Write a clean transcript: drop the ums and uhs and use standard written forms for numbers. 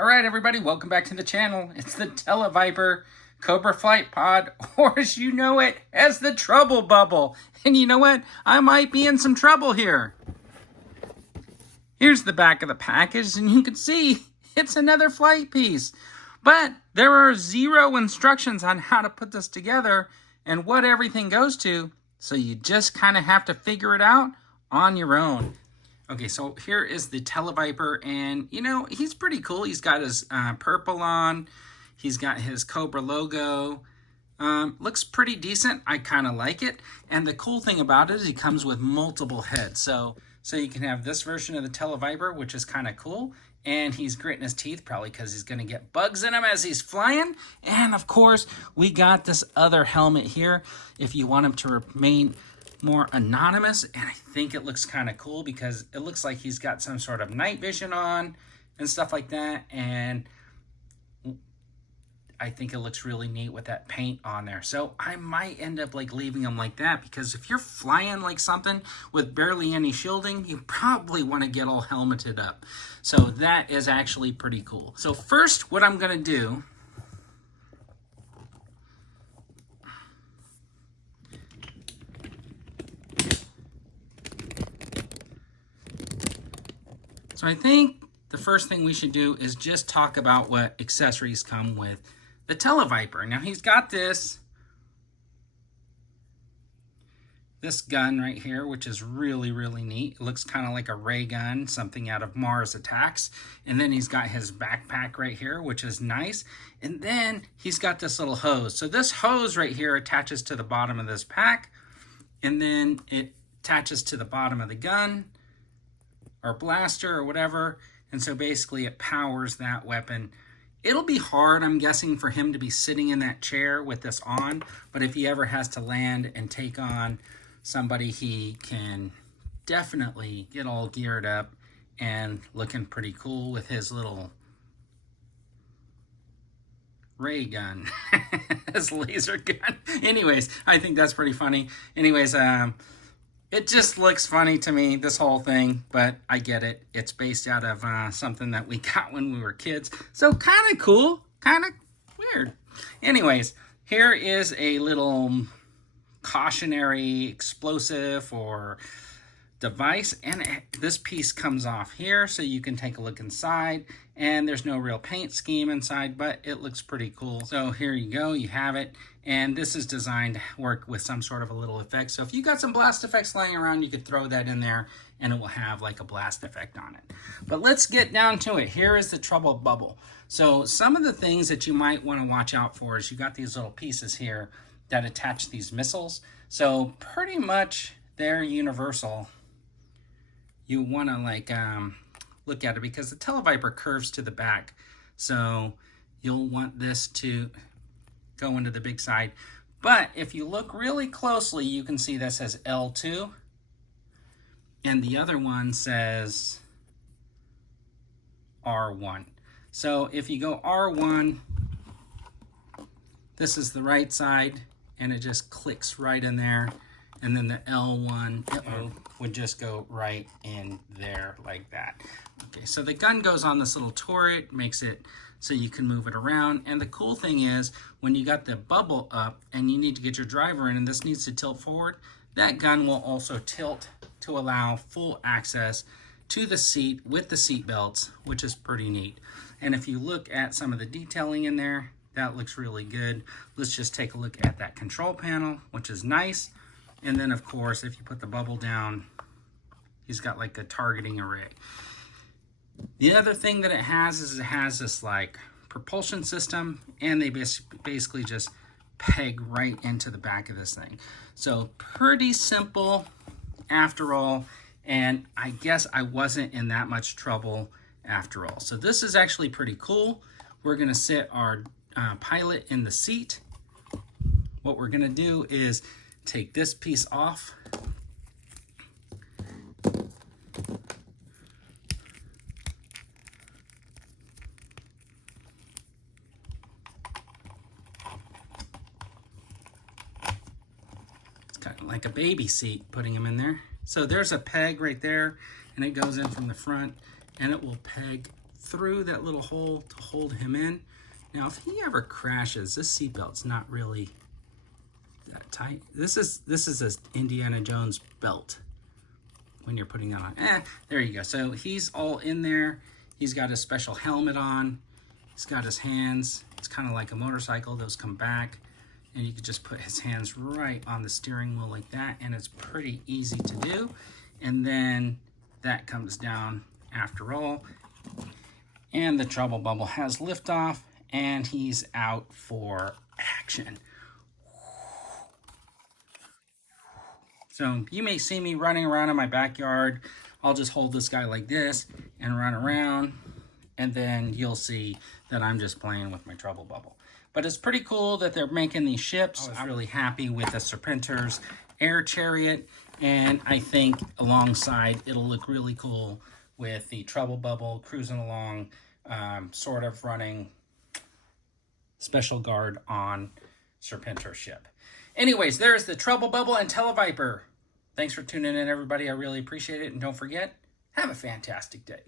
All right, everybody, welcome back to the channel. It's the Tele-viper Cobra Flight Pod, or as you know it, as the Trubble Bubble. And you know what? I might be in some trouble here. Here's the back of the package, and you can see it's another flight piece. But there are 0 instructions on how to put this together and what everything goes to, so you just kind of have to figure it out on your own. Okay, so here is the Tele-viper, and you know, he's pretty cool. He's got his purple on. He's got his Cobra logo. Looks pretty decent. I kind of like it. And the cool thing about it is he comes with multiple heads. So you can have this version of the Tele-viper, which is kind of cool. And he's gritting his teeth, probably because he's going to get bugs in him as he's flying. And of course, we got this other helmet here if you want him to remain more anonymous. And I think it looks kind of cool because it looks like he's got some sort of night vision on and stuff like that. And I think it looks really neat with that paint on there. So I might end up like leaving him like that, because if you're flying like something with barely any shielding, you probably want to get all helmeted up. So that is actually pretty cool. So first, what I'm going to do, so I think the first thing we should do is just talk about what accessories come with the Tele-viper. Now he's got this gun right here, which is really, really neat. It looks kind of like a ray gun, something out of Mars Attacks. And then he's got his backpack right here, which is nice. And then he's got this little hose. So this hose right here attaches to the bottom of this pack, and then it attaches to the bottom of the gun or blaster or whatever. And so basically it powers that weapon. It'll be hard, I'm guessing, for him to be sitting in that chair with this on, but if he ever has to land and take on somebody, he can definitely get all geared up and looking pretty cool with his little ray gun, his laser gun. Anyways, I think that's pretty funny. Anyways, it just looks funny to me, this whole thing, but I get it. It's based out of something that we got when we were kids. So kind of cool, kind of weird. Anyways, here is a little cautionary explosive or device, and this piece comes off here so you can take a look inside, and there's no real paint scheme inside, but it looks pretty cool. So here you go, you have it, and this is designed to work with some sort of a little effect. So if you got some blast effects lying around, you could throw that in there and it will have like a blast effect on it. But let's get down to it. Here is the Trubble Bubble. So some of the things that you might want to watch out for is you got these little pieces here that attach these missiles. So pretty much they're universal. You want to like look at it because the Tele-viper curves to the back. So you'll want this to go into the big side. But if you look really closely, you can see that says L2. And the other one says R1. So if you go R1, this is the right side, and it just clicks right in there. And then the L1 would just go right in there like that. Okay, so the gun goes on this little turret, makes it so you can move it around. And the cool thing is, when you got the bubble up and you need to get your driver in and this needs to tilt forward, that gun will also tilt to allow full access to the seat with the seat belts, which is pretty neat. And if you look at some of the detailing in there, that looks really good. Let's just take a look at that control panel, which is nice. And then of course, if you put the bubble down, he's got like a targeting array. The other thing that it has is it has this like propulsion system, and they basically just peg right into the back of this thing. So pretty simple after all, and I guess I wasn't in that much trouble after all. So this is actually pretty cool. We're gonna sit our pilot in the seat. What we're gonna do is take this piece off. It's kind of like a baby seat, putting him in there. So there's a peg right there, and it goes in from the front, and it will peg through that little hole to hold him in. Now, if he ever crashes, this seatbelt's not really that tight. This is an Indiana Jones belt when you're putting that on. There you go. So he's all in there. He's got his special helmet on. He's got his hands. It's kind of like a motorcycle. Those come back, and you can just put his hands right on the steering wheel like that, and it's pretty easy to do. And then that comes down after all. And the Trubble Bubble has liftoff, and he's out for action. So you may see me running around in my backyard. I'll just hold this guy like this and run around, and then you'll see that I'm just playing with my Trubble Bubble. But it's pretty cool that they're making these ships. I'm really happy with the Serpentor's Air Chariot, and I think alongside it'll look really cool with the Trubble Bubble cruising along, sort of running special guard on Serpentor's ship. Anyways, there's the Trubble Bubble and Tele-viper. Thanks for tuning in, everybody. I really appreciate it. And don't forget, have a fantastic day.